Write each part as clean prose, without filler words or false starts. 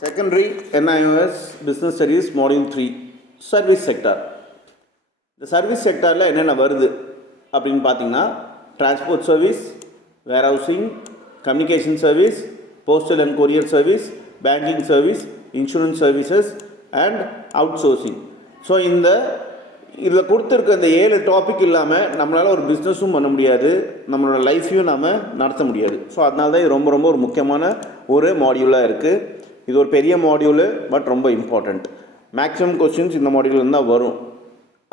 Secondary NIOS Business Studies Module 3 Service Sector. இந்த service செக்டாரில் என்னென்ன வருது அப்படின்னு பார்த்தீங்கன்னா transport service, warehousing, communication service, postal and courier service, banking service, insurance services and out sourcing. So இதில் கொடுத்துருக்க இந்த 7 டாபிக் இல்லாமல் நம்மளால் ஒரு பிஸ்னஸும் பண்ண முடியாது, நம்மளோட லைஃப்பையும் நாம் நடத்த முடியாது. ஸோ அதனால தான் இது ரொம்ப ஒரு முக்கியமான ஒரு மாடியூலாக இருக்குது. இது ஒரு பெரிய மாடியூலு, பட் ரொம்ப இம்பார்ட்டண்ட். மேக்ஸிமம் கொஸ்டின்ஸ் இந்த மாடியூலில் தான் வரும்.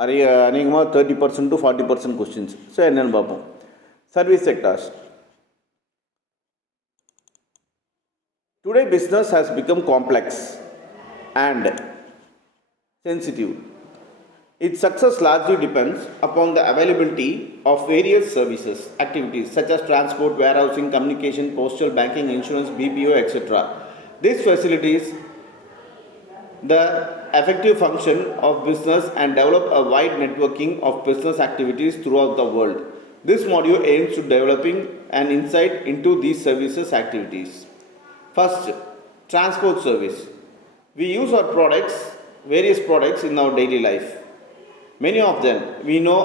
அநேகமாக 30% to 40% கொஸ்டின்ஸ். ஸோ என்னென்னு பார்ப்போம். Service sectors. Today business has become complex and sensitive. Its success largely depends upon the availability of various services, activities such as transport, warehousing, communication, postal, banking, insurance, BPO, etc. These facilities the effective function of business and develop a wide networking of business activities throughout the world. This module aims to developing an insight into these services activities. First, transport service. We use our products, various products in our daily life. Many of them we know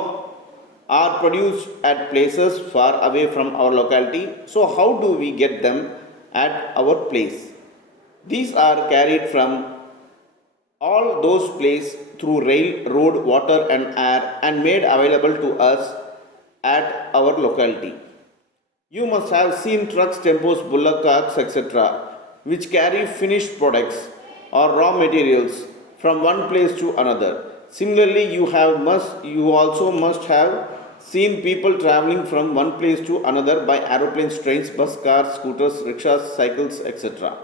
are produced at places far away from our locality. So how do we get them at our place? These are carried from all those places through rail, road, water and air and made available to us at our locality. You must have seen trucks, tempos, bullock carts, etc., which carry finished products or raw materials from one place to another. Similarly, you also must have seen people traveling from one place to another by aeroplanes, trains, bus, cars, scooters, rickshaws, cycles, etc.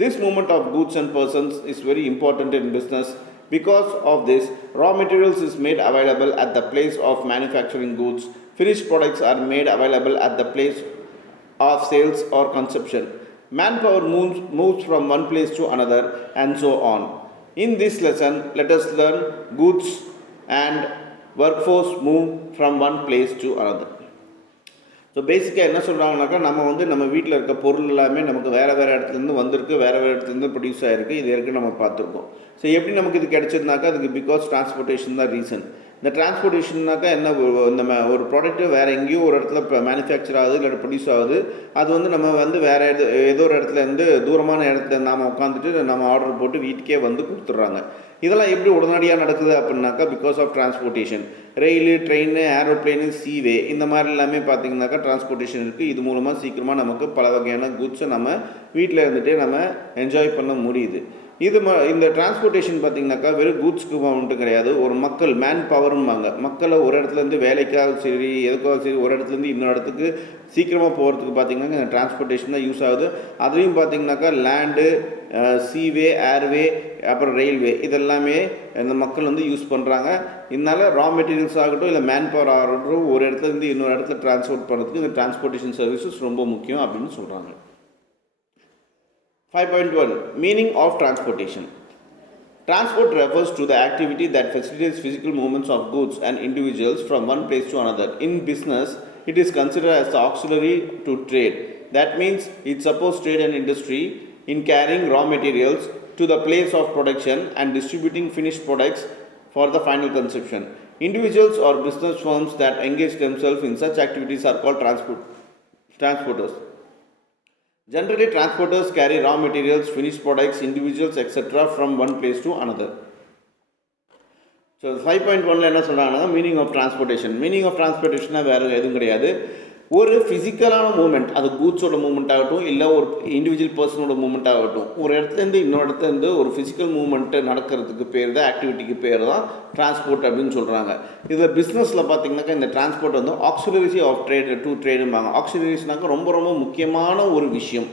This movement of goods and persons is very important in business. Because of this, raw materials is made available at the place of manufacturing goods. Finished products are made available at the place of sales or consumption. Manpower moves from one place to another and so on. In this lesson, let us learn goods and workforce move from one place to another. So பேசிக்காக என்ன சொல்கிறாங்கனாக்கா, நம்ம வீட்டில் இருக்க பொருள் எல்லாமே நமக்கு வேறு இடத்துலேருந்து வந்திருக்கு, வேறு இடத்துலேருந்து ப்ரொடியூஸ் ஆகிருக்கு. இது வரைக்கும் நம்ம பார்த்துருக்கோம். ஸோ எப்படி நமக்கு இது கிடச்சதுனாக்கா, அதுக்கு பிகாஸ் டிரான்ஸ்போர்ட்டேஷன் தான் ரீசன். இந்த டிரான்ஸ்போர்ட்டேஷன்னாக்கா என்ன, நம்ம ஒரு ப்ராடக்ட்டு வேறு எங்கேயோ ஒரு இடத்துல இப்போ மேனுஃபேக்சர் ஆகுது இல்லை ப்ரொடியூஸ் ஆகுது. அது நம்ம வேறு ஏதோ ஒரு இடத்துலேருந்து தூரமான இடத்துல நாம் உட்காந்துட்டு நம்ம ஆர்டர் போட்டு வீட்டுக்கே கொடுத்துட்றாங்க. இதெல்லாம் எப்படி உடனடியாக நடக்குது அப்படின்னாக்கா, because of transportation. Rail, train, aeroplane, seaway, இந்த மாதிரி எல்லாமே பார்த்திங்கனாக்கா டிரான்ஸ்போர்ட்டேஷன் இருக்குது. இது மூலமாக சீக்கிரமாக நமக்கு பல வகையான குட்ஸை நம்ம வீட்டில் இருந்துகிட்டே நம்ம என்ஜாய் பண்ண முடியுது. இந்த டிரான்ஸ்போர்ட்டேஷன் பார்த்திங்கனாக்கா வெறும் கூட்ஸ்க்கு மட்டும் கிடையாது. ஒரு மக்கள் மேன் பவரும்பாங்க. மக்களை ஒரு இடத்துலேருந்து வேலைக்காக சரி, எதுக்காக சரி, ஒரு இடத்துலேருந்து இன்னொரு இடத்துக்கு சீக்கிரமாக போகிறதுக்கு பார்த்திங்கனாக்கா இந்த டிரான்ஸ்போர்ட்டேஷன் தான் யூஸ் ஆகுது. அதுலேயும் பார்த்திங்கனாக்கா லேண்டு, சீவே, ஏர்வே, அப்புறம் ரயில்வே, இதெல்லாமே இந்த மக்கள் யூஸ் பண்ணுறாங்க. இதனால் ரா மெட்டீரியல்ஸ் ஆகட்டும் இல்லை மேன் பவர் ஆகட்டும், ஒரு இடத்துலேருந்து இன்னொரு இடத்துல டிரான்ஸ்போர்ட் பண்ணுறதுக்கு இந்த டிரான்ஸ்போர்ட்டேஷன் சர்வீசஸ் ரொம்ப முக்கியம் அப்படின்னு சொல்கிறாங்க. 5.1 Meaning of transportation. Transport refers to the activity that facilitates physical movements of goods and individuals from one place to another. In business, it is considered as the auxiliary to trade. That means it supports trade and industry in carrying raw materials to the place of production and distributing finished products for the final consumption. Individuals or business firms that engage themselves in such activities are called transporters. Generally, transporters carry raw materials, finished products, individuals, etc. from one place to another. So 5.1 என்ன சொல்கிறாங்கன்னா, meaning of transportation. Meaning of டிரான்ஸ்போர்ட்டேஷனாக வேறு எதுவும் கிடையாது. ஒரு ஃபிசிக்கலான moment, அது கூட்ஸோட moment ஆகட்டும் இல்லை ஒரு இண்டிவிஜுவல் பர்சனோட மூமெண்ட் ஆகட்டும், ஒரு இடத்துலேருந்து இன்னொரு இடத்துலேருந்து ஒரு ஃபிசிக்கல் மூமெண்ட்டு நடக்கிறதுக்கு பேர் தான், ஆக்டிவிட்டிக்கு பேர் தான் டிரான்ஸ்போர்ட் அப்படின்னு சொல்கிறாங்க. இதில் பிஸ்னஸில் பார்த்திங்கனாக்கா இந்த transport auxiliaries of trade to ட்ரேடும்பாங்க. ஆக்சிலரிஸ்னாக்கா ரொம்ப முக்கியமான ஒரு விஷயம்.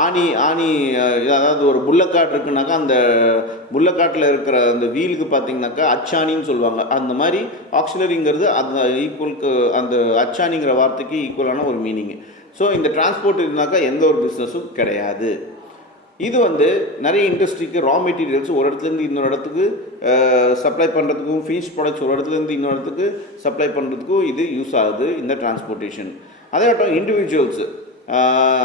ஆணி அதாவது ஒரு புல்லக்காட் இருக்குனாக்கா, அந்த புல்லக்காட்டில் இருக்கிற அந்த வீலுக்கு பார்த்திங்கனாக்கா அச்சாணின்னு சொல்லுவாங்க. அந்த மாதிரி ஆக்சிலரிங்கிறது அந்த ஈக்குவலுக்கு, அந்த அச்சாணிங்கிற வார்த்தைக்கு ஈக்குவலான ஒரு மீனிங்கு. ஸோ இந்த டிரான்ஸ்போர்ட் இருந்தாக்கா எந்த ஒரு பிஸ்னஸும் கிடையாது. இது நிறைய இண்டஸ்ட்ரிக்கு ரா மெட்டீரியல்ஸ் ஒரு இடத்துலேருந்து இன்னொரு இடத்துக்கு சப்ளை பண்ணுறதுக்கும், ஃபினிஷ் ப்ராடக்ட்ஸ் ஒரு இடத்துலேருந்து இன்னொரு இடத்துக்கு சப்ளை பண்ணுறதுக்கும் இது யூஸ் ஆகுது இந்த டிரான்ஸ்போர்ட்டேஷன். அதே இண்டிவிஜுவல்ஸு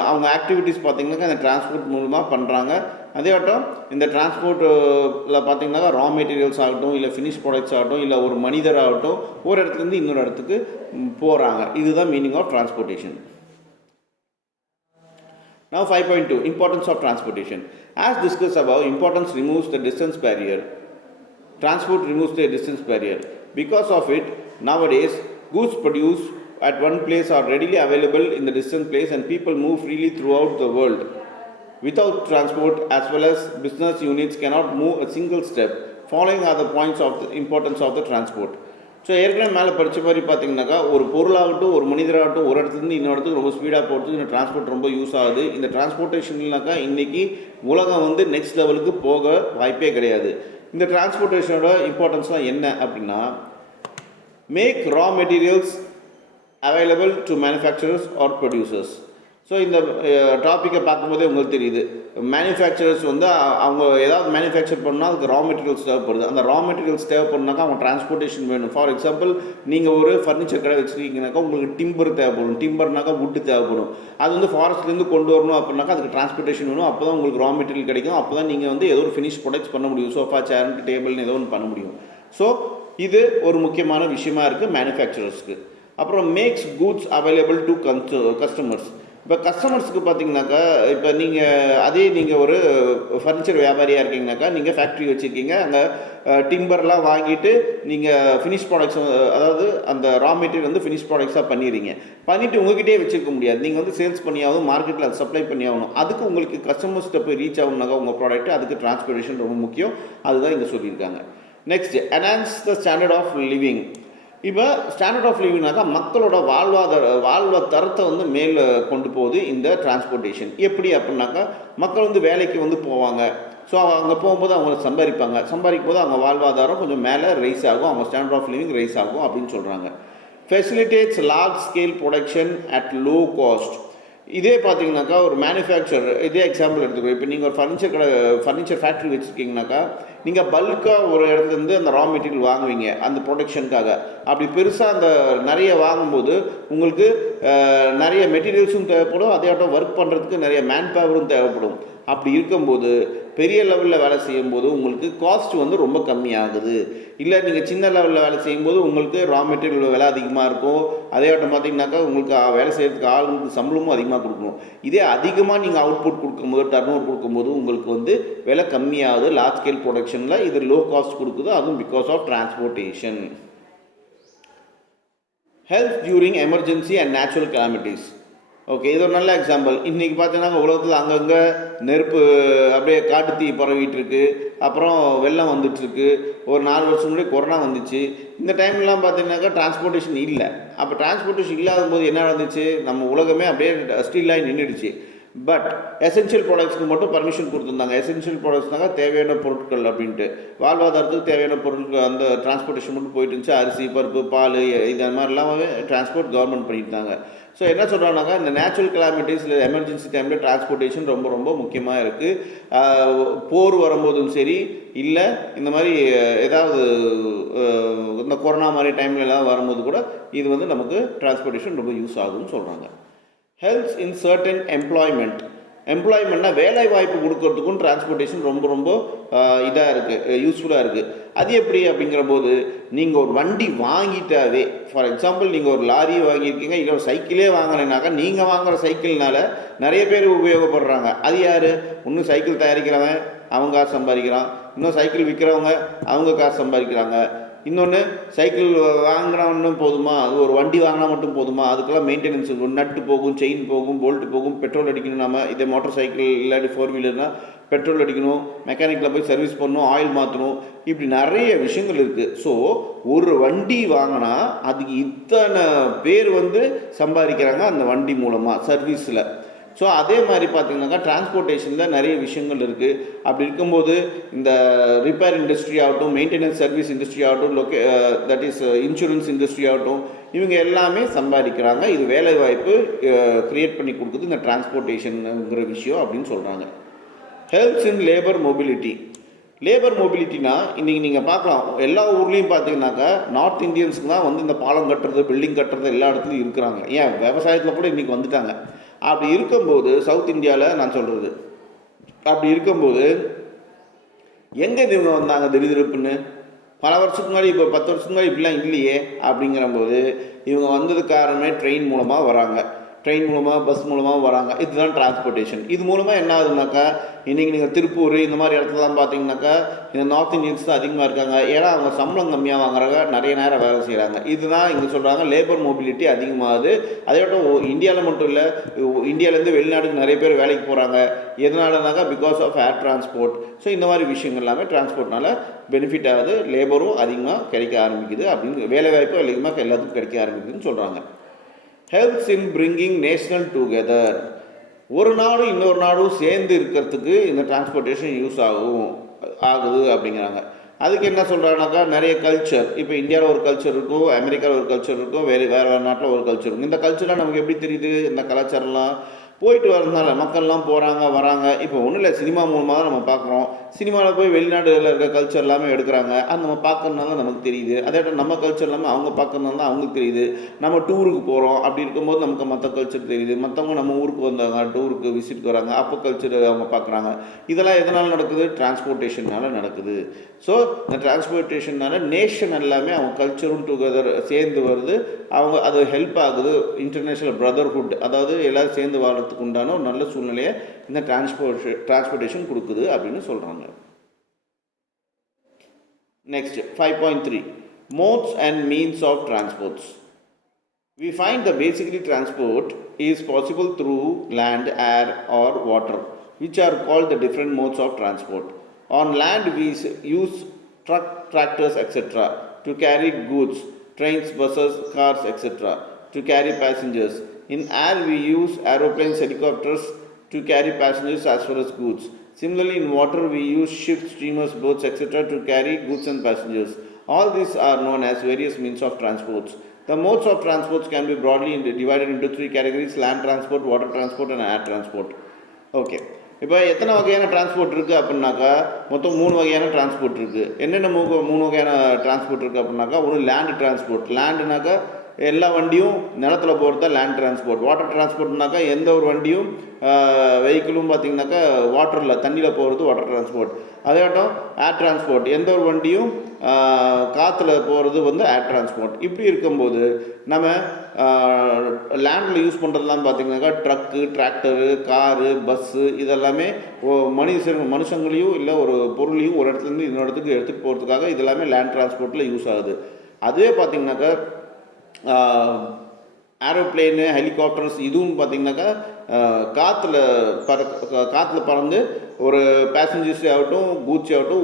அவங்க ஆக்டிவிட்டீஸ் பார்த்திங்கனாக்கா அந்த டிரான்ஸ்போர்ட் மூலமாக பண்ணுறாங்க. அதேட்டம் இந்த டிரான்ஸ்போர்ட்டில் பார்த்தீங்கன்னா ரா மெட்டீரியல்ஸ் ஆகட்டும், இல்லை ஃபினிஷ் ப்ராடக்ட்ஸ் ஆகட்டும், இல்லை ஒரு மனிதர் ஆகட்டும், ஒரு இடத்துலேருந்து இன்னொரு இடத்துக்கு போகிறாங்க. இதுதான் meaning of transportation. Now 5.2 Importance of transportation. As discussed above, importance removes the distance barrier. Transport removes the distance barrier. Because of it, nowadays goods produced at one place are readily available in the distant place and people move freely throughout the world. Without transport, as well as business units cannot move a single step. Following are the points of the importance of the transport. So ஏற்கனவே மேலே படித்த மாதிரி பார்த்தீங்கன்னாக்கா ஒரு பொருளாகட்டும், ஒரு மனிதராகட்டும், ஒரு இடத்துலேருந்து இன்னொரு இடத்துக்கு ரொம்ப ஸ்பீடாக போகிறதுக்கு இந்த டிரான்ஸ்போர்ட் ரொம்ப யூஸ் ஆகுது. இந்த டிரான்ஸ்போர்ட்டேஷன்னாக்கா இன்றைக்கி உலகம் வந்து நெக்ஸ்ட் லெவலுக்கு போக வாய்ப்பே கிடையாது. இந்த டிரான்ஸ்போர்ட்டேஷனோட இம்பார்ட்டன்ஸ்லாம் என்ன அப்படின்னா, make raw materials available to manufacturers or producers. So இந்த டாப்பிக்கை பார்க்கும்போதே உங்களுக்கு தெரியுது, மேனுஃபேக்சரர்ஸ் வந்து அவங்க ஏதாவது மேனுஃபேக்சர் பண்ணால் அதுக்கு ரா மெட்டீரியல்ஸ் தேவைப்படுது. அந்த ரா மெட்டீரியல்ஸ் தேவைப்படுனாக்கா அவங்க டிரான்ஸ்போர்ட்டேஷன் வேணும். ஃபார் எக்ஸாம்பிள், நீங்கள் ஒரு ஃபர்னிச்சர் கடை வச்சுருக்கீங்கனாக்கா உங்களுக்கு டிம்பர் தேவைப்படும். டிம்பர்னாக்கா வுட்டு தேவைப்படும். அது வந்து ஃபாரஸ்ட்லேருந்து கொண்டு வரணும் அப்படின்னாக்கா அதுக்கு டிரான்ஸ்போர்ட்டேஷன் வேணும். அப்போ தான் உங்களுக்கு ரா மெட்டீரியல் கிடைக்கும். அப்போ தான் நீங்கள் வந்து ஏதோ ஒரு ஃபினிஷ் ப்ராடக்ட்ஸ் பண்ண முடியும். சோஃபா, சேர், டேபிள்னு ஏதோ ஒன்று பண்ண முடியும். ஸோ இது ஒரு முக்கியமான விஷயமா இருக்குது மேனுஃபேக்சரர்ஸ்க்கு. அப்புறம் makes goods available to customers. இப்போ கஸ்டமர்ஸ்க்கு பார்த்தீங்கன்னாக்கா, இப்போ நீங்கள் ஒரு ஃபர்னிச்சர் வியாபாரியாக இருக்கீங்கனாக்கா, நீங்கள் ஃபேக்ட்ரி வச்சுருக்கீங்க, அங்கே டிம்பர்லாம் வாங்கிட்டு நீங்கள் ஃபினிஷ் ப்ராடக்ட்ஸ், அதாவது அந்த ரா மெட்டீரியல் வந்து ஃபினிஷ் ப்ராடக்ட்ஸாக பண்ணிவிட்டு உங்கள்கிட்டே வச்சுருக்க முடியாது. நீங்கள் வந்து சேல்ஸ் பண்ணியாகணும், மார்க்கெட்டில் அதை சப்ளை பண்ணியாகணும். அதுக்கு உங்களுக்கு கஸ்டமர்ஸ்கிட்ட போய் ரீச் ஆகணுனாக்கா உங்கள் ப்ராடக்ட், அதுக்கு டிரான்ஸ்போர்ட்டேஷன் ரொம்ப முக்கியம். அதுதான் இங்கே சொல்லியிருக்காங்க. Next, enhance the standard of living. இப்போ ஸ்டாண்டர்ட் ஆஃப் லிவிங்னாக்கா மக்களோட வாழ்வாதாரத்தை வந்து மேலே கொண்டு போகுது இந்த டிரான்ஸ்போர்ட்டேஷன். எப்படி அப்படின்னாக்கா, மக்கள் வந்து வேலைக்கு வந்து போவாங்க. ஸோ அங்கே போகும்போது அவங்க சம்பாதிக்கும் போது அவங்க வாழ்வாதாரம் கொஞ்சம் மேலே ரைஸ் ஆகும், அவங்க ஸ்டாண்டர்ட் ஆஃப் லிவிங் ரைஸ் ஆகும் அப்படின்னு சொல்கிறாங்க. Facilitates large scale production at low cost. இதே பார்த்தீங்கன்னாக்கா ஒரு மேனுஃபேக்சர், இதே எக்ஸாம்பிள் எடுத்துக்கோ. இப்போ நீங்கள் ஒரு ஃபர்னிச்சர் ஃபேக்ட்ரி வச்சுருக்கீங்கனாக்கா, நீங்கள் பல்காக ஒரு இடத்துலேருந்து அந்த ரா மெட்டீரியல் வாங்குவீங்க அந்த ப்ரொடக்ஷனுக்காக. அப்படி பெருசாக அந்த நிறைய வாங்கும்போது உங்களுக்கு நிறைய மெட்டீரியல்ஸும் தேவைப்படும், அதேட்டம் ஒர்க் பண்ணுறதுக்கு நிறைய மேன் பவரும் தேவைப்படும். அப்படி இருக்கும்போது பெரிய லெவலில் வேலை செய்யும்போது உங்களுக்கு காஸ்ட் வந்து ரொம்ப கம்மியாகுது. இல்லை நீங்கள் சின்ன லெவலில் வேலை செய்யும்போது உங்களுக்கு ரா மெட்டீரியல் விலை அதிகமாக இருக்கும். அதேட்டம் பார்த்தீங்கன்னாக்கா உங்களுக்கு வேலை செய்கிறதுக்கு ஆளுங்களுக்கு சம்பளமும் அதிகமாக கொடுக்கணும். இதே அதிகமாக நீங்கள் அவுட்புட் கொடுக்கும்போது, டர்ன் ஓவர் கொடுக்கும்போது உங்களுக்கு வந்து விலை கம்மியாகுது. லார்ஜ் ஸ்கேல் ப்ரொடக்ஷனில் இது லோ காஸ்ட் கொடுக்குது, அதுவும் because of transportation. Help during emergency and natural calamities. Okay, இது ஒரு நல்ல எக்ஸாம்பிள். இன்றைக்கி பார்த்தீங்கன்னா உலகத்தில் அங்கங்கே நெருப்பு அப்படியே காட்டுத்தீ பரவிட்டு இருக்கு, அப்புறம் வெள்ளம் வந்துட்டுருக்கு. ஒரு 4 வருஷம் முன்னாடி கொரோனா வந்துச்சு. இந்த டைம்லாம் பார்த்தீங்கன்னாக்கா டிரான்ஸ்போர்ட்டேஷன் இல்லை. அப்போ டிரான்ஸ்போர்ட்டேஷன் இல்லாத போது என்ன நடந்துச்சு, நம்ம உலகமே அப்படியே ஸ்டில்லாகி நின்றுடுச்சு. பட் எசென்ஷியல் ப்ராடக்ட்ஸ்க்கு மட்டும் பர்மிஷன் கொடுத்துருந்தாங்க. எசென்ஷியல் ப்ராடக்ட்ஸ்னாக்கா தேவையான பொருட்கள் அப்படின்ட்டு, வாழ்வாதாரத்துக்கு தேவையான பொருட்கள் அந்த டிரான்ஸ்போர்ட்டேஷன் மட்டும் போயிட்டு இருந்துச்சு. அரிசி, பருப்பு, பால், இது மாதிரிலாம் டிரான்ஸ்போர்ட் கவர்மெண்ட் பண்ணியிருந்தாங்க. ஸோ என்ன சொல்கிறாங்கனாக்கா, இந்த நேச்சுரல் கிளாமிட்டிஸ் இல்லை எமர்ஜென்சி டைமில் டிரான்ஸ்போர்ட்டேஷன் ரொம்ப ரொம்ப முக்கியமாக இருக்குது. போர் வரும்போதும் சரி, இல்லை இந்த மாதிரி ஏதாவது இந்த கொரோனா மாதிரி டைமில் எல்லாம் வரும்போது கூட இது வந்து நமக்கு டிரான்ஸ்போர்ட்டேஷன் ரொம்ப யூஸ் ஆகும்னு சொல்கிறாங்க. ஹெல்ப்ஸ் இன் சர்டன் எம்ப்ளாய்மெண்ட்னா வேலை வாய்ப்பு கொடுக்கறதுக்கும் டிரான்ஸ்போர்ட்டேஷன் ரொம்ப ரொம்ப இதாக இருக்குது, யூஸ்ஃபுல்லாக இருக்குது. அது எப்படி அப்படிங்கிற போது, நீங்கள் ஒரு வண்டி வாங்கிட்டாவே, ஃபார் எக்ஸாம்பிள் நீங்கள் ஒரு லாரி வாங்கியிருக்கீங்க, இல்லை ஒரு சைக்கிளே வாங்கினேனாக்கா, நீங்கள் வாங்குகிற சைக்கிள்னால நிறைய பேர் உபயோகப்படுறாங்க. அது யார்? இன்னும் சைக்கிள் தயாரிக்கிறவன் அவங்க காசு சம்பாதிக்கிறான், இன்னும் சைக்கிள் விற்கிறவங்க அவங்க காசு சம்பாதிக்கிறாங்க. இன்னொன்று, சைக்கிள் வாங்கினாலும் போதுமா, அது ஒரு வண்டி வாங்கினா மட்டும் போதுமா, அதுக்கெல்லாம் மெயின்டெனன்ஸ் இருக்கும். நட்டு போகும், செயின் போகும், போல்ட்டு போகும், பெட்ரோல் அடிக்கணும். நம்ம இதே மோட்டர் சைக்கிள் இல்லாட்டி 4 வீலர்னால் பெட்ரோல் அடிக்கணும், மெக்கானிக்கில் போய் சர்வீஸ் பண்ணணும், ஆயில் மாற்றணும், இப்படி நிறைய விஷயங்கள் இருக்குது. ஸோ ஒரு வண்டி வாங்கினா அதுக்கு இத்தனை பேர் வந்து சம்பாதிக்கிறாங்க அந்த வண்டி மூலமாக சர்வீஸில். ஸோ அதே மாதிரி பார்த்திங்கனாக்கா டிரான்ஸ்போர்ட்டேஷனில் நிறைய விஷயங்கள் இருக்குது. அப்படி இருக்கும்போது இந்த ரிப்பேர் இண்டஸ்ட்ரி ஆகட்டும், மெயின்டெனன்ஸ் சர்வீஸ் இண்டஸ்ட்ரி ஆகட்டும், தட் இஸ் இன்சூரன்ஸ் இண்டஸ்ட்ரி ஆகட்டும், இவங்க எல்லாமே சம்பாதிக்கிறாங்க. இது வேலை வாய்ப்பு க்ரியேட் பண்ணி கொடுக்குது இந்த டிரான்ஸ்போர்ட்டேஷனுங்கிற விஷயம் அப்படின்னு சொல்கிறாங்க. ஹெல்ப்ஸ் இன் லேபர் மொபிலிட்டினா இன்றைக்கி நீங்கள் பார்க்கலாம், எல்லா ஊர்லேயும் பார்த்தீங்கன்னாக்கா நார்த் இந்தியன்ஸுக்கு தான் வந்து இந்த பாலம் கட்டுறது, பில்டிங் கட்டுறது எல்லா இடத்துலையும் இருக்கிறாங்க. ஏன் விவசாயத்தில் கூட இன்றைக்கி வந்துட்டாங்க. அப்படி இருக்கும்போது சவுத் இந்தியாவில் நான் சொல்கிறது, அப்படி இருக்கும்போது எங்கே இவங்க வந்தாங்க திடீர்னு பல வருஷத்துக்கு முன்னாடி, இப்போ 10 வருஷத்துக்கு முன்னாடி இப்படிலாம் இல்லையே அப்படிங்கிறம்போது இவங்க வந்தது காரணமே ட்ரெயின் மூலமாக வராங்க, ட்ரெயின் மூலமாக பஸ் மூலமாக வராங்க. இதுதான் டிரான்ஸ்போர்ட்டேஷன். இது மூலமாக என்ன ஆகுதுனாக்கா, இன்றைக்கி நீங்கள் திருப்பூர் இந்த மாதிரி இடத்துலலாம் பார்த்தீங்கன்னாக்கா இந்த நார்த் இந்தியன்ஸ் தான் அதிகமாக இருக்காங்க. ஏன்னா அவங்க சம்பளம் கம்மியாக வாங்குறாங்க, நிறைய நேரம் வேலை செய்கிறாங்க. இதுதான் இங்கே சொல்கிறாங்க லேபர் மொபிலிட்டி அதிகமாகுது. அதோட இந்தியாவில் மட்டும் இல்லை, இந்தியாவிலேருந்து வெளிநாட்டுக்கு நிறைய பேர் வேலைக்கு போகிறாங்க. எதனாலனாக்கா because of air transport. So இந்த மாதிரி விஷயங்கள் எல்லாமே டிரான்ஸ்போர்ட்னால பெனிஃபிட் ஆகுது, லேபரும் அதிகமாக கிடைக்க ஆரம்பிக்குது, அப்படின்னு வேலைவாய்ப்பு அதிகமாக எல்லாத்துக்கும் கிடைக்க ஆரம்பிக்குதுன்னு சொல்கிறாங்க. Helps in bringing national together. ஒரு நாடும் இன்னொரு நாடும் சேர்ந்து இருக்கிறதுக்கு இந்த டிரான்ஸ்போர்ட்டேஷன் யூஸ் ஆகுது அப்படிங்கிறாங்க. அதுக்கு என்ன சொல்கிறாங்கனாக்கா, நிறைய கல்ச்சர், இப்போ இந்தியாவில் ஒரு கல்ச்சர் இருக்கும், அமெரிக்காவில் ஒரு கல்ச்சர் இருக்கும், வேறு நாட்டில் ஒரு கல்ச்சர் இருக்கும். இந்த கல்ச்சர்லாம் நமக்கு எப்படி தெரியுது? இந்த கலாச்சாரம்லாம் போயிட்டு வரதுனால மக்கள்லாம் போகிறாங்க வராங்க. இப்போ ஒன்றும் இல்லை, சினிமா மூலமாக தான் நம்ம பார்க்குறோம். சினிமாவில் போய் வெளிநாடுகளில் இருக்க கல்ச்சர் எல்லாமே எடுக்கிறாங்க, அது நம்ம பார்க்கறதுனால நமக்கு தெரியுது. அதே நம்ம கல்ச்சர் எல்லாமே அவங்க பார்க்கறதுனால தான் அவங்களுக்கு தெரியுது. நம்ம டூருக்கு போகிறோம், அப்படி இருக்கும்போது நமக்கு மற்ற கல்ச்சர் தெரியுது. மற்றவங்க நம்ம ஊருக்கு வந்தாங்க, டூருக்கு விசிட் வராங்க, அப்போ கல்ச்சர் அவங்க பார்க்குறாங்க. இதெல்லாம் எதனால் நடக்குது? டிரான்ஸ்போர்ட்டேஷனால் நடக்குது. ஸோ இந்த டிரான்ஸ்போர்ட்டேஷனால் நேஷன் எல்லாமே அவங்க கல்ச்சரும் டுகெதர் சேர்ந்து வருது. அவங்க அது ஹெல்ப் ஆகுது. இன்டர்நேஷ்னல் பிரதர்ஹுட், அதாவது எல்லோரும் சேர்ந்து வாழ்றதுக்கு உண்டான ஒரு நல்ல சூழ்நிலையை இந்த டிரான்ஸ்போர்ட்டேஷன் கொடுக்குது அப்படின்னு சொல்கிறாங்க. Next 5.3 modes and means of transports. We find that basically transport is possible through land, air or water, which are called the different modes of transport. On land we use truck, tractors etc. to carry goods, trains, buses, cars etc. to carry passengers. In air we use aeroplanes, helicopters to carry passengers as well as goods. Similarly in water we use ships, steamers, boats etc. to carry goods and passengers. All these are known as various means of transports. The modes of transports can be broadly divided into 3 categories: land transport, water transport and air transport. Okay. இப்போ எத்தனை வகையான transport இருக்குது அப்படின்னாக்கா, மொத்தம் 3 வகையான transport இருக்குது. என்னென்ன 3 வகையான டிரான்ஸ்போர்ட் இருக்குது அப்படின்னாக்கா, ஒன்று லேண்ட் டிரான்ஸ்போர்ட். லேண்டுனாக்கா எல்லா வண்டியும் நிலத்தில் போகிறது தான் லேண்ட் டிரான்ஸ்போர்ட். வாட்டர் டிரான்ஸ்போர்ட்னாக்கா எந்த ஒரு வண்டியும் வெஹிக்கிளும் பார்த்திங்கனாக்கா வாட்டரில் தண்ணியில் போகிறது வாட்டர் டிரான்ஸ்போர்ட். அதேட்டம் ஏர் டிரான்ஸ்போர்ட், எந்த ஒரு வண்டியும் காற்றுல போகிறது வந்து ஏர் டிரான்ஸ்போர்ட். இப்படி இருக்கும்போது நம்ம லேண்டில் யூஸ் பண்ணுறதுலாம் பார்த்திங்கனாக்கா ட்ரக்கு, டிராக்டரு, காரு, பஸ்ஸு இதெல்லாமே மனுஷங்களையும் இல்லை ஒரு பொருளையும் ஒரு இடத்துலேருந்து இன்னொரு இடத்துக்கு எடுத்துகிட்டு போகிறதுக்காக இதெல்லாமே லேண்ட் டிரான்ஸ்போர்ட்டில் யூஸ் ஆகுது. அதுவே பார்த்திங்கனாக்கா ஏரோப்ளேனு, ஹெலிகாப்டர்ஸ் இதுவும் பார்த்திங்கனாக்கா காற்றுல பறந்து ஒரு பேசஞ்சர்ஸே ஆகட்டும், கூட்ஸ் ஆகட்டும்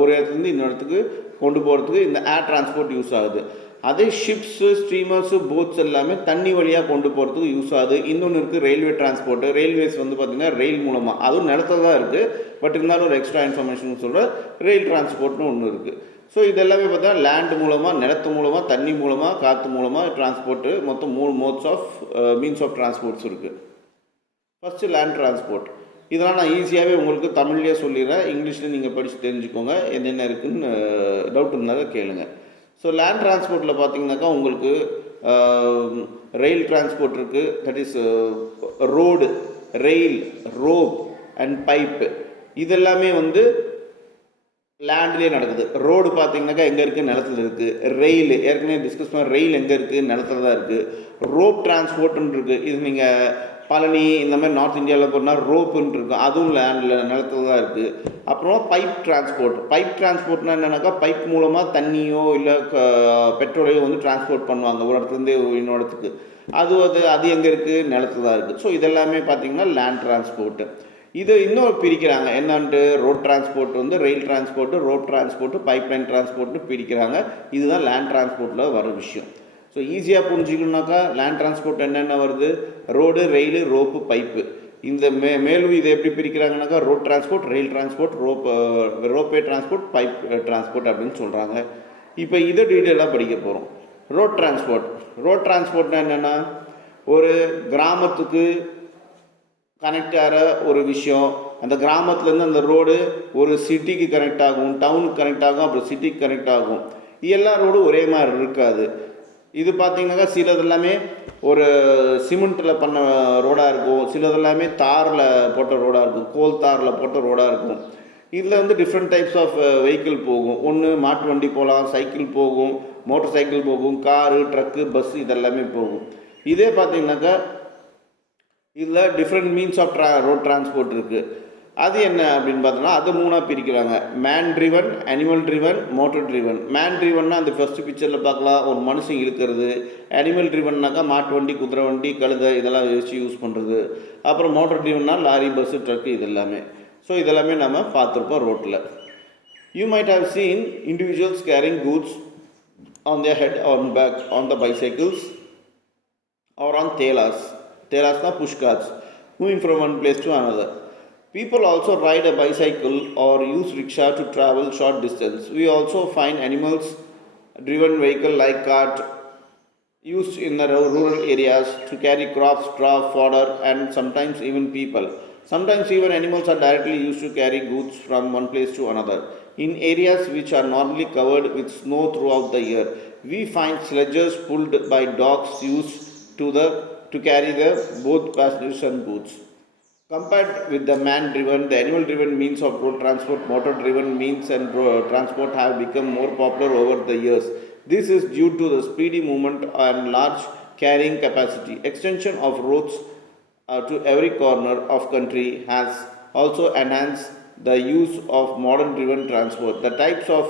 ஒரு இடத்துலேருந்து இன்னொரு இடத்துக்கு கொண்டு போகிறதுக்கு இந்த ஏர் டிரான்ஸ்போர்ட் யூஸ் ஆகுது. அதே ஷிப்ஸு, ஸ்ட்ரீமர்ஸு, போட்ஸ் எல்லாமே தண்ணி வழியாக கொண்டு போகிறதுக்கு யூஸ் ஆகுது. இன்னொன்று இருக்குது ரயில்வே டிரான்ஸ்போர்ட்டு. ரயில்வேஸ் வந்து பார்த்திங்கன்னா ரயில் மூலமாக, அதுவும் நிலத்தில் தான் இருக்குது, பட் இருந்தாலும் ஒரு எக்ஸ்ட்ரா இன்ஃபர்மேஷன் சொல்கிற ரயில் டிரான்ஸ்போர்ட்னு ஒன்று இருக்குது. ஸோ இதெல்லாமே பார்த்தா லேண்டு மூலமாக, நிலத்து மூலமாக, தண்ணி மூலமாக, காற்று மூலமாக டிரான்ஸ்போர்ட்டு, மொத்தம் 3 modes of means of transports இருக்குது. First land transport. இதெல்லாம் நான் ஈஸியாகவே உங்களுக்கு தமிழ்லேயே சொல்லிடுறேன், இங்கிலீஷில் நீங்கள் படித்து தெரிஞ்சுக்கோங்க. என்னென்ன இருக்குதுன்னு டவுட் இருந்தாங்க கேளுங்க. ஸோ லேண்ட் டிரான்ஸ்போர்ட்டில் பார்த்தீங்கன்னாக்கா உங்களுக்கு ரயில் டிரான்ஸ்போர்ட் இருக்குது, that is road, rail, rope and pipe. இதெல்லாமே வந்து லேண்ட்லேயே நடக்குது. ரோடு பார்த்தீங்கன்னாக்கா எங்கே இருக்குது? நிலத்தில் இருக்குது. ரெயில் ஏற்கனவே டிஸ்கஸ் பண்ண ரயில் எங்கே இருக்குது? நிலத்தில் தான் இருக்குது. ரோப் டிரான்ஸ்போர்ட்டுன்னு இருக்குது. இது நீங்கள் பழனி இந்த மாதிரி நார்த் இந்தியாவில் போனால் ரோப்புன்னு இருக்குது, அதுவும் நிலத்தில் தான் இருக்குது. அப்புறம் பைப் டிரான்ஸ்போர்ட். பைப் டிரான்ஸ்போர்ட்னா என்னென்னாக்கா பைப் மூலமாக தண்ணியோ இல்லை பெட்ரோலையோ வந்து டிரான்ஸ்போர்ட் பண்ணுவாங்க ஒரு இடத்துலேருந்து இன்னொரு இடத்துக்கு. அது எங்கே இருக்குது? நிலத்தில் தான் இருக்குது. ஸோ இதெல்லாமே பார்த்திங்கன்னா லேண்ட் டிரான்ஸ்போர்ட்டு. இதை இன்னொரு பிரிக்கிறாங்க என்னன்ட்டு, ரோட் டிரான்ஸ்போர்ட் வந்து ரயில் டிரான்ஸ்போர்ட்டு, ரோப் டிரான்ஸ்போர்ட்டு, பைப்லைன் டிரான்ஸ்போர்ட்னு பிரிக்கிறாங்க. இதுதான் லேண்ட் டிரான்ஸ்போர்ட்டில் வர விஷயம். ஸோ ஈஸியாக புரிஞ்சுக்கணுன்னாக்கா லேண்ட் டிரான்ஸ்போர்ட் என்னென்ன வருது? Road, rail, rope, pipe. இந்த மேலும் இதை எப்படி பிரிக்கிறாங்கனாக்கா ரோட் டிரான்ஸ்போர்ட், ரயில் டிரான்ஸ்போர்ட், ரோப்பே டிரான்ஸ்போர்ட், பைப் டிரான்ஸ்போர்ட் அப்படின்னு சொல்கிறாங்க. இப்போ இதை டீட்டெயிலாக படிக்க போகிறோம். ரோட் டிரான்ஸ்போர்ட்னா என்னென்னா, ஒரு கிராமத்துக்கு கனெக்ட் ஆகிற ஒரு விஷயம். அந்த கிராமத்துலேருந்து அந்த ரோடு ஒரு சிட்டிக்கு கனெக்ட் ஆகும், டவுனுக்கு கனெக்ட் ஆகும், அப்புறம் சிட்டிக்கு கனெக்ட் ஆகும். எல்லா ரோடும் ஒரே மாதிரி இருக்காது. இது பார்த்தீங்கன்னாக்கா சிலது எல்லாமே ஒரு சிமெண்ட்டில் பண்ண ரோடாக இருக்கும், சிலது எல்லாமே தாரில் போட்ட ரோடாக இருக்கும், கோல் தாரில் போட்ட ரோடாக இருக்கும். இதில் வந்து டிஃப்ரெண்ட் டைப்ஸ் ஆஃப் வெஹிக்கிள் போகும். ஒன்று மாட்டு வண்டி போகலாம், சைக்கிள் போகும், மோட்டர் சைக்கிள் போகும், காரு, ட்ரக்கு, பஸ்ஸு இதெல்லாமே போகும். இதே பார்த்தீங்கன்னாக்கா இதில் different means of road transport இருக்குது. அது என்ன அப்படின்னு பார்த்தோன்னா அது மூணாக பிரிக்கிறாங்க. Man driven, animal driven, motor driven. Man ட்ரிவன்னா அந்த ஃபஸ்ட்டு பிக்சரில் பார்க்கலாம், ஒரு மனுஷன் இழுக்கிறது. அனிமல் ட்ரிவன்னாக்கா மாட்டு வண்டி, குதிரை வண்டி, கழுதை இதெல்லாம் வச்சு யூஸ் பண்ணுறது. அப்புறம் மோட்டர் ட்ரிவன்னா லாரி, பஸ்ஸு, ட்ரக்கு இதெல்லாமே. ஸோ இதெல்லாமே நம்ம பார்த்துருப்போம் ரோட்டில். You might have seen individuals carrying goods on their head, on back, on the bicycles or on telas. Telas na push carts, moving from one place to another. People also ride a bicycle or use rickshaw to travel short distance. We also find animals driven vehicle like cart used in the rural areas to carry crops, straw, fodder and sometimes even people. Sometimes even animals are directly used to carry goods from one place to another. In areas which are normally covered with snow throughout the year, we find sledges pulled by dogs used to carry both passengers and goods. Compared with the man-driven, the animal-driven means of road transport, motor-driven means and transport have become more popular over the years. This is due to the speedy movement and large carrying capacity. Extension of roads to every corner of country has also enhanced the use of modern driven transport. The types of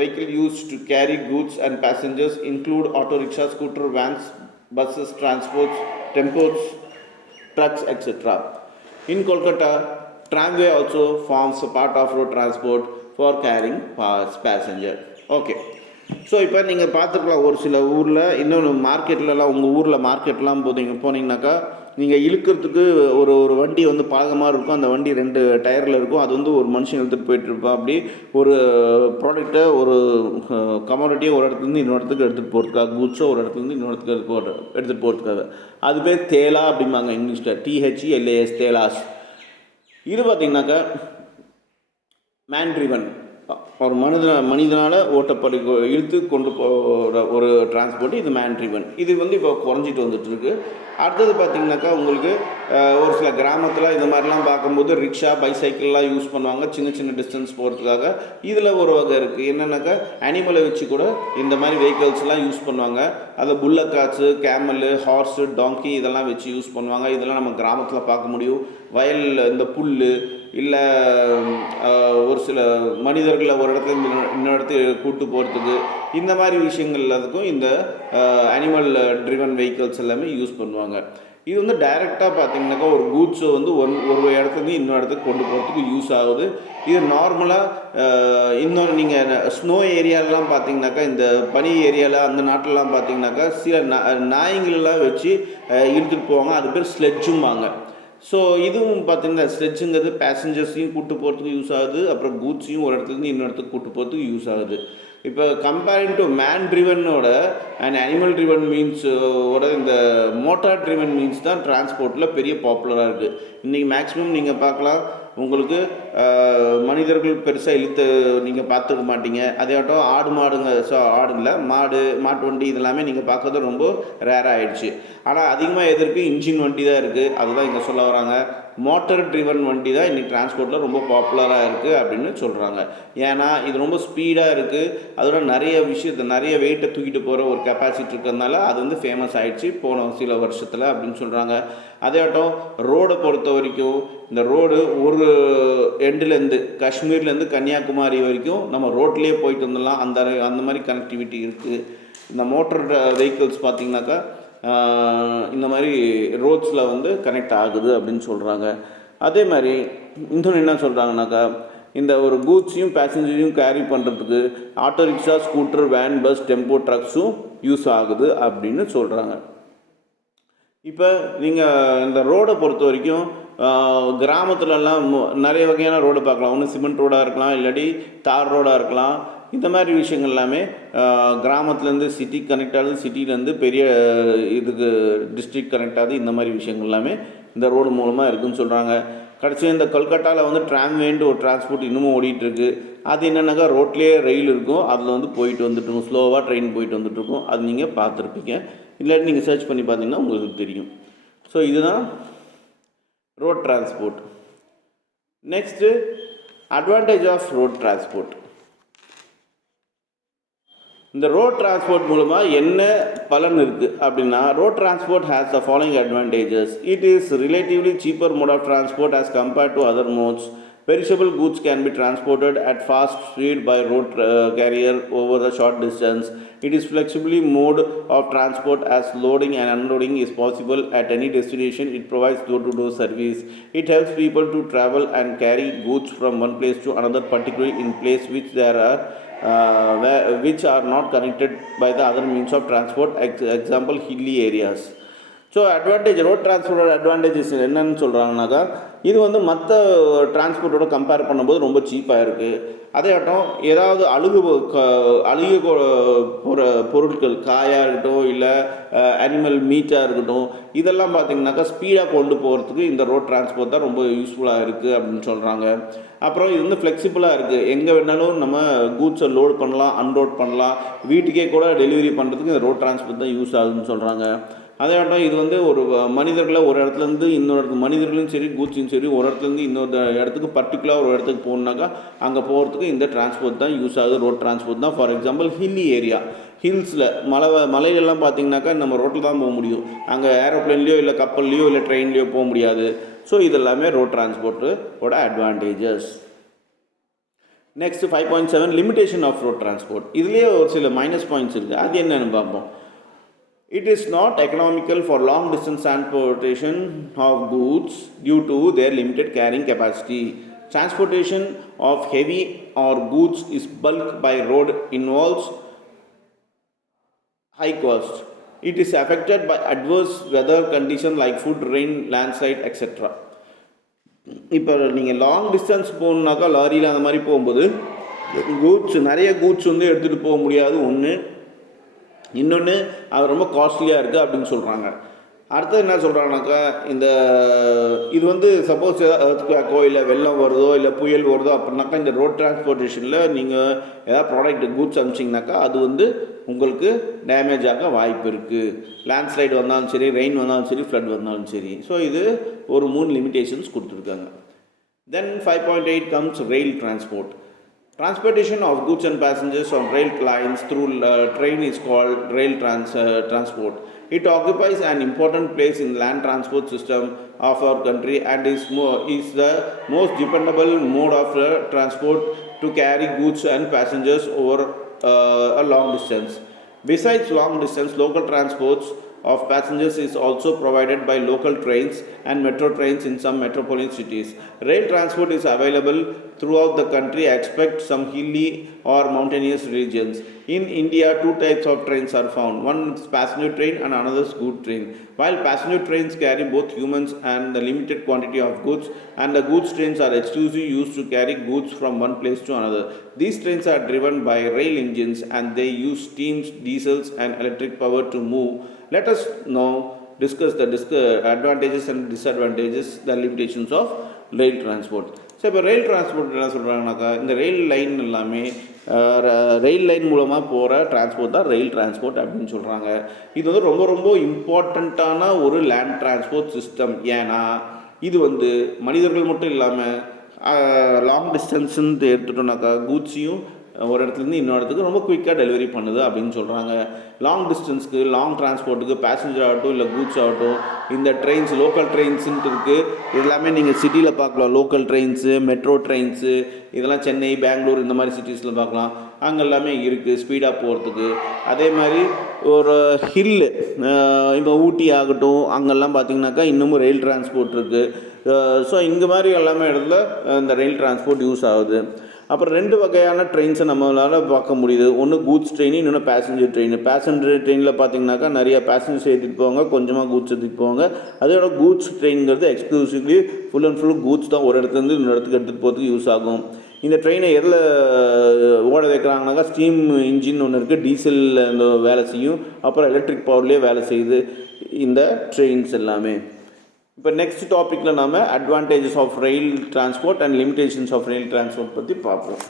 vehicle used to carry goods and passengers include auto rickshaw, scooter, vans, buses, transports, tempos, trucks, etc. In Kolkata, tramway also forms a part of road transport for carrying passenger. Okay. So இப்போ நீங்கள் பார்த்துக்கலாம் ஒரு சில ஊரில் இன்னொன்று மார்க்கெட்லலாம், உங்கள் ஊரில் மார்க்கெட்லாம் போனீங்கன்னாக்கா நீங்கள் இழுக்கிறதுக்கு ஒரு வண்டி வந்து பழக மாதிரி இருக்கும். அந்த வண்டி 2 டயரில் இருக்கும். அது வந்து ஒரு மனுஷன் இழுத்துட்டு போயிட்டுருப்பான். அப்படி ஒரு ப்ராடக்டை, ஒரு கமாடிட்டியை ஒரு இடத்துலேருந்து இன்னொரு இடத்துக்கு எடுத்துகிட்டு போகிறதுக்காக, கூட்ஸோ ஒரு இடத்துலேருந்து இன்னொரு இடத்துக்கு எடுத்துகிட்டு போகிறதுக்காக. அது பேர் தேலா அப்படிம்பாங்க இங்கிலீஷில், THELAS, தேலாஸ். இது பார்த்திங்கனாக்கா மேன் ட்ரிவன், ஒரு மனிதனால் ஓட்டப்படி இழுத்து கொண்டு போகிற ஒரு டிரான்ஸ்போர்ட். இது மேன் ட்ரிவன். இது வந்து இப்போ குறைஞ்சிட்டு வந்துட்டுருக்கு. அடுத்தது பார்த்திங்கனாக்கா உங்களுக்கு ஒரு சில கிராமத்தில் இந்த மாதிரிலாம் பார்க்கும்போது ரிக்ஷா, பைசைக்கிள்லாம் யூஸ் பண்ணுவாங்க சின்ன சின்ன டிஸ்டன்ஸ் போகிறதுக்காக. இதில் ஒரு வகை இருக்குது. என்னென்னாக்கா அனிமலை வச்சு கூட இந்த மாதிரி வெஹிக்கல்ஸ்லாம் யூஸ் பண்ணுவாங்க. அதில் புல்லக் கார்ட்ஸு, கேமலு, ஹார்ஸு, டாங்கி இதெல்லாம் வச்சு யூஸ் பண்ணுவாங்க. இதெல்லாம் நம்ம கிராமத்தில் பார்க்க முடியும். வயலில் இந்த புல் இல்லை ஒரு சில மனிதர்களை ஒரு இடத்துல இன்னொரு இடத்துக்கு கூப்பிட்டு போகிறதுக்கு, இந்த மாதிரி விஷயங்கள் எல்லாத்துக்கும் இந்த அனிமல் ட்ரிவன் வெஹிக்கல்ஸ் எல்லாமே யூஸ் பண்ணுவாங்க. இது வந்து டைரெக்டாக பார்த்திங்கனாக்கா ஒரு கூட்ஸை வந்து ஒரு இடத்துலேருந்து இன்னொரு இடத்துக்கு கொண்டு போகிறதுக்கு யூஸ் ஆகுது. இது நார்மலாக இன்னொன்று நீங்கள் ஸ்னோ ஏரியாலெலாம் பார்த்திங்கனாக்கா, இந்த பனி ஏரியாவில் அந்த நாட்டிலலாம் பார்த்திங்கனாக்கா சில நாய்ங்களெல்லாம் வச்சு இழுத்துட்டு போவாங்க. அது பேர் ஸ்லெட்ஜும்பாங்க. ஸோ இதுவும் பார்த்திங்கன்னா ஸ்லெட்ஜுங்கிறது பேசஞ்சர்ஸையும் கூப்பிட்டு போகிறதுக்கு யூஸ் ஆகுது, அப்புறம் கூட்ஸையும் ஒரு இடத்துலேருந்து இன்னொரு இடத்துக்கு கூப்பிட்டு போகிறதுக்கு யூஸ் ஆகுது. இப்போ கம்பேரிங் டு மேன் ட்ரிவனோட அண்ட் அனிமல் ட்ரிவன் மீன்ஸோட இந்த மோட்டார் ட்ரிவன் மீன்ஸ் தான் டிரான்ஸ்போர்ட்டில் பெரிய பாப்புலராக இருக்குது. இன்றைக்கி மேக்ஸிமம் நீங்கள் பார்க்கலாம், உங்களுக்கு மனிதர்கள் பெருசாக இழுத்து நீங்கள் பார்த்துக்க மாட்டீங்க. அதேட்டம் ஆடு இல்லை, மாட்டு வண்டி இதெல்லாமே நீங்கள் பார்க்கறது ரொம்ப ரேராக ஆகிடுச்சு. ஆனால் அதிகமாக எதற்கு இன்ஜின் வண்டி தான் இருக்குது. அதுதான் இங்கே சொல்ல வராங்க. மோட்டர் ட்ரிவன் வண்டி தான் இன்றைக்கி டிரான்ஸ்போர்ட்டில் ரொம்ப பாப்புலராக இருக்குது அப்படின்னு சொல்கிறாங்க. ஏன்னா இது ரொம்ப ஸ்பீடாக இருக்குது, அதோட நிறைய வெயிட்டை தூக்கிட்டு போகிற ஒரு கெப்பாசிட்டி இருக்கிறதுனால அது வந்து ஃபேமஸ் ஆகிடுச்சு போன சில வருஷத்தில் அப்படின்னு சொல்கிறாங்க. அதேட்டம் ரோடை பொறுத்த வரைக்கும் இந்த ரோடு ஒரு எண்டுலேருந்து காஷ்மீர்லேருந்து கன்னியாகுமரி வரைக்கும் நம்ம ரோட்லேயே போயிட்டு வந்துடலாம். அந்த மாதிரி கனெக்டிவிட்டி இருக்குது. இந்த மோட்டர் வெஹிக்கிள்ஸ் பார்த்திங்கனாக்கா இந்த மாதிரி ரோட்ஸில் வந்து கனெக்ட் ஆகுது அப்படின்னு சொல்கிறாங்க. அதே மாதிரி இன்னொன்று என்ன சொல்கிறாங்கனாக்கா, இந்த ஒரு கூட்ஸையும் பேசஞ்சரையும் கேரி பண்ணுறதுக்கு auto rickshaw, scooter, van, bus, tempo, ட்ரக்ஸும் யூஸ் ஆகுது அப்படின்னு சொல்கிறாங்க. இப்போ நீங்கள் இந்த ரோடை பொறுத்த வரைக்கும் கிராமத்துலலாம் நிறைய வகையான ரோடு பார்க்கலாம். ஒன்று சிமெண்ட் ரோடாக இருக்கலாம், இல்லாட்டி தார் ரோடாக இருக்கலாம். இந்த மாதிரி விஷயங்கள் எல்லாமே கிராமத்துலேருந்து சிட்டி கனெக்ட் ஆகுது, சிட்டிலேருந்து பெரிய இதுக்கு டிஸ்ட்ரிக்ட் கனெக்ட் ஆகுது. இந்த மாதிரி விஷயங்கள் எல்லாமே இந்த ரோடு மூலமாக இருக்குதுன்னு சொல்கிறாங்க. கடைசியாக இந்த கொல்கட்டாவில் வந்து ட்ராம்வேன்ட்டு ஒரு டிரான்ஸ்போர்ட் இன்னமும் ஓடிட்டுருக்கு. அது என்னென்னாக்கா ரோட்லேயே ரயில் இருக்கும், அதில் வந்து போயிட்டு வந்துட்டுருக்கும், ஸ்லோவாக ட்ரெயின் போயிட்டு வந்துட்டுருக்கும். அது நீங்கள் பார்த்துருப்பீங்க, இல்லாட்டி நீங்கள் சர்ச் பண்ணி பார்த்தீங்கன்னா உங்களுக்கு தெரியும். ஸோ இதுதான் road transport. Next advantage of road transport. இந்த ரோட் டிரான்ஸ்போர்ட் மூலமாக என்ன பலன் இருக்குது அப்படின்னா, road transport has the following advantages. It is relatively cheaper mode of transport as compared to other modes. Perishable goods can be transported at fast speed by road carrier over a short distance. It is flexibly mode of transport as loading and unloading is possible at any destination. It provides door-to-door service. It helps people to travel and carry goods from one place to another, particularly in place which there are which are not connected by the other means of transport, example hilly areas. So advantage road டிரான்ஸ்போர்ட்டோட advantages என்னென்னு சொல்கிறாங்கனாக்கா, இது வந்து மற்ற டிரான்ஸ்போர்ட்டோட compare பண்ணும்போது ரொம்ப சீப்பாக இருக்குது. அதேட்டம் ஏதாவது அழுகிய பொருட்கள், காயாக இருக்கட்டும் இல்லை அனிமல் மீட்டாக இருக்கட்டும், இதெல்லாம் பார்த்திங்கனாக்கா ஸ்பீடாக கொண்டு போகிறதுக்கு இந்த ரோட் டிரான்ஸ்போர்ட் தான் ரொம்ப யூஸ்ஃபுல்லாக இருக்குது அப்படின்னு சொல்கிறாங்க. அப்புறம் இது வந்து ஃப்ளெக்சிபிளாக இருக்குது, எங்கே வேணாலும் நம்ம கூட்ஸை லோட் பண்ணலாம், அன்லோட் பண்ணலாம், வீட்டுக்கே கூட டெலிவரி பண்ணுறதுக்கு இந்த ரோட் டிரான்ஸ்போர்ட் தான் யூஸ் ஆகுதுன்னு சொல்கிறாங்க. அதேட்டம் இது வந்து ஒரு மனிதர்களை ஒரு இடத்துலேருந்து இன்னொரு இடத்துக்கு, மனிதர்களும் சரி கூட்ஸும் சரி, ஒரு இடத்துலேருந்து இன்னொரு இடத்துக்கு பர்டிகுலர் ஒரு இடத்துக்கு போகணுன்னாக்கா அங்கே போகிறதுக்கு இந்த டிரான்ஸ்போர்ட் தான் யூஸ் ஆகுது, ரோட் டிரான்ஸ்போர்ட் தான். ஃபார் எக்ஸாம்பிள் ஹில்லி ஏரியா, ஹில்ஸில் மலையெல்லாம் பார்த்திங்கனாக்கா நம்ம ரோட்டில் தான் போக முடியும், அங்கே ஏரோப்ளேன்லேயோ இல்லை கப்பல்லையோ இல்லை ட்ரெயின்லேயோ போக முடியாது. ஸோ இதெல்லாமே ரோட் டிரான்ஸ்போர்ட்டோட advantages. Next 5.7 limitation of road transport. இதுலேயே ஒரு சில மைனஸ் பாயிண்ட்ஸ் இருக்குது, அது என்னென்னு பார்ப்போம். It is not economical for long distance transportation of goods due to their limited carrying capacity. Transportation of heavy or goods is bulk by road involves high cost. It is affected by adverse weather conditions like flood, rain, landslide, etc. இப்போ நீங்கள் long distance போகணுன்னாக்கா லாரியில் அந்த மாதிரி போகும்போது நிறைய goods வந்து எடுத்துகிட்டு போக முடியாது ஒன்று, இன்னொன்று அது ரொம்ப காஸ்ட்லியாக இருக்குது அப்படின்னு சொல்கிறாங்க. அடுத்தது என்ன சொல்கிறாங்கனாக்கா, இது வந்து சப்போஸ் எர்த்குவேக்கோ இல்லை வெள்ளம் வருதோ இல்லை புயல் வருதோ அப்படின்னாக்கா இந்த ரோட் டிரான்ஸ்போர்ட்டேஷனில் நீங்கள் ஏதாவது ப்ராடக்ட் கூட்ஸ் அனுப்பிச்சிங்கனாக்கா அது வந்து உங்களுக்கு டேமேஜ் ஆக வாய்ப்பு இருக்குது. லேண்ட்ஸ்லைடு வந்தாலும் சரி, ரெயின் வந்தாலும் சரி, ஃப்ளட் வந்தாலும் சரி. ஸோ இது ஒரு 3 லிமிடேஷன்ஸ் கொடுத்துருக்காங்க. தென் 5.8 comes rail transport. Transportation of goods and passengers on rail lines through train is called rail transport. It occupies an important place in land transport system of our country and is the most dependable mode of transport to carry goods and passengers over a long distance. Besides long distance, local transports of passengers is also provided by local trains and metro trains in some metropolitan cities. Rail transport is available throughout the country except some hilly or mountainous regions. In India, 2 types of trains are found. One is passenger train and another is goods train. While passenger trains carry both humans and the limited quantity of goods, and the goods trains are exclusively used to carry goods from one place to another. These trains are driven by rail engines and they use steam, diesels and electric power to move. Let us now discuss the advantages and disadvantages, the limitations of rail transport. So இப்போ ரயில் transport என்ன சொல்கிறாங்கனாக்கா, இந்த ரயில் line எல்லாமே ரயில் line மூலமாக போகிற transport தான் ரயில் transport அப்படின்னு சொல்கிறாங்க. இது வந்து ரொம்ப ரொம்ப இம்பார்ட்டண்ட்டான ஒரு லேண்ட் டிரான்ஸ்போர்ட் சிஸ்டம். ஏன்னா இது வந்து மனிதர்கள் மட்டும் இல்லாமல் லாங் டிஸ்டன்ஸுன்னு எடுத்துட்டோம்னாக்கா கூட்ஸையும் ஒரு இடத்துலேருந்து இன்னொரு இடத்துக்கு ரொம்ப குயிக்காக டெலிவரி பண்ணுது அப்படின்னு சொல்கிறாங்க. லாங் டிஸ்டன்ஸ்க்கு, லாங் டிரான்ஸ்போர்ட்டுக்கு, பேசஞ்சர் ஆகட்டும் இல்லை கூட்ஸ் ஆகட்டும், இந்த ட்ரெயின்ஸ், லோக்கல் ட்ரெயின்ஸுன்ட்டு இருக்குது. எல்லாமே நீங்கள் சிட்டியில் பார்க்கலாம். லோக்கல் ட்ரெயின்ஸு, மெட்ரோ ட்ரெயின்ஸு, இதெல்லாம் சென்னை, பெங்களூர் இந்த மாதிரி சிட்டிஸில் பார்க்கலாம். அங்கே எல்லாமே இருக்குது ஸ்பீடாக போகிறதுக்கு. அதே மாதிரி ஒரு ஹில்லு, இப்போ ஊட்டி ஆகட்டும், அங்கெல்லாம் பார்த்திங்கனாக்கா இன்னமும் ரயில் டிரான்ஸ்போர்ட் இருக்குது. ஸோ இங்கே மாதிரி எல்லாமே இடத்துல இந்த ரயில் டிரான்ஸ்போர்ட் யூஸ் ஆகுது. அப்புறம் 2 வகையான ட்ரெயின்ஸை நம்மளால் பார்க்க முடியுது. ஒன்று கூட்ஸ் ட்ரெயின், இன்னொன்று பேசஞ்சர் ட்ரெயின். பேசஞ்சர் ட்ரெயினில் பார்த்திங்கனாக்கா நிறைய பேசஞ்சர்ஸ் ஏற்றிட்டு போவாங்க, கொஞ்சமாக கூட்ஸ் ஏற்றிட்டு போவாங்க. அதோட கூட்ஸ் ட்ரெயின்ங்கிறது exclusively full and full goods தான் ஒரு இடத்துலேருந்து இன்னொரு இடத்துக்கு எடுத்துகிட்டு போகிறதுக்கு யூஸ் ஆகும். இந்த ட்ரெயினை எதில் ஓட வைக்கிறாங்கனாக்கா, ஸ்டீம் இன்ஜின் ஒன்று இருக்குது, டீசலில் இந்த வேலை செய்யும், அப்புறம் எலக்ட்ரிக் பவர்லேயே வேலை செய்யுது இந்த ட்ரெயின்ஸ் எல்லாமே. இப்போ நெக்ஸ்ட் டாப்பிக்கில் நாம் advantages of rail transport and limitations of rail transport பற்றி பார்ப்போம்.